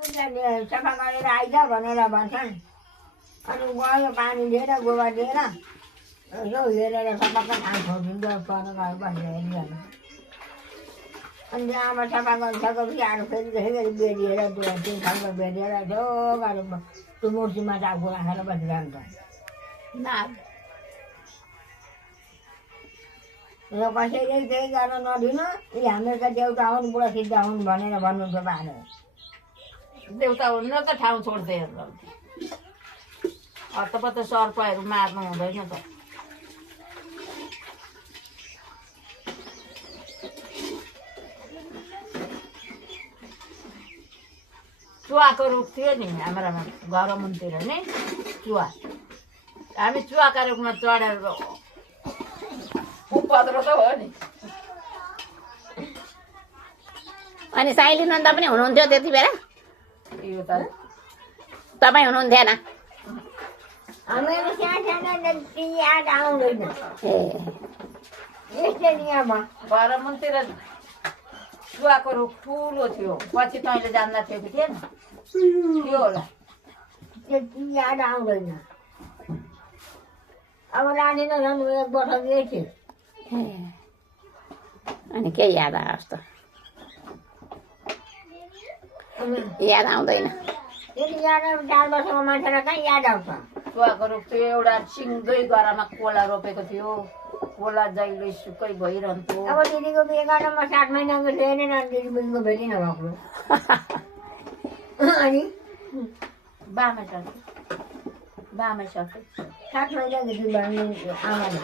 सफा गरेर आइज भनेर भन्छन् अनि गयो पानी लिएर गोबर लिएर यो हेरेर सफा ठाउँ छोडिदिन्छ पर्न गयो बसेर हेरिरहनु अनि त्यहाँबाट सफा गरिसकेपछि अरू फेरि बेरिएर त्यो ठाउँमा बेरिएर यसो गरेर त्यो मूर्तिमा टाउको राखेर बसिरहन्छ र कसैले केही गर्न नदिनु यी हाम्रो त देउता हुन् बुढा सिद्ध हुन् भनेर भन्नुहुन्छ बाह्र देउता हुन्न त ठाउँ छोड्दै हत्तपत्त सर्पहरू मार्नु हुँदैन त चुवाको रुख थियो नि हाम्रोमा घर मुनतिर नि चुवा हामी चुवाका रुखमा चढेर उपद्रो त हो नि अनि साइली नन्दा पनि हुनुहुन्थ्यो त्यति बेला यो त तपाईँ हुनुहुन्थेन हामीहरू सानो याद आउँदैन यस्तै नियम घर मुनतिर चुवाको रुख ठुलो थियो पछि तैँले जान्दा थियो कि थिएन थियो होला त्यति याद आउँदैन अब रानी न झन् एक वर्ष गएको थियो अनि के याद आओस् त याद आउँदैन त्यति याद 4 वर्षको मान्छेलाई कहीँ याद आउँछ चुवाको रुख थियो एउटा सिङ्गै गरामा कोला रोपेको थियो कोला जहिले सुकै भइरहन्थ्यो अब दिदीको बिहे गर्नमा 7 महिनाको थिएन नि दिदी बुझ्नुको भेटी नभएको अनि बामै सक्यो 7 महिनाको थियो भने आमाले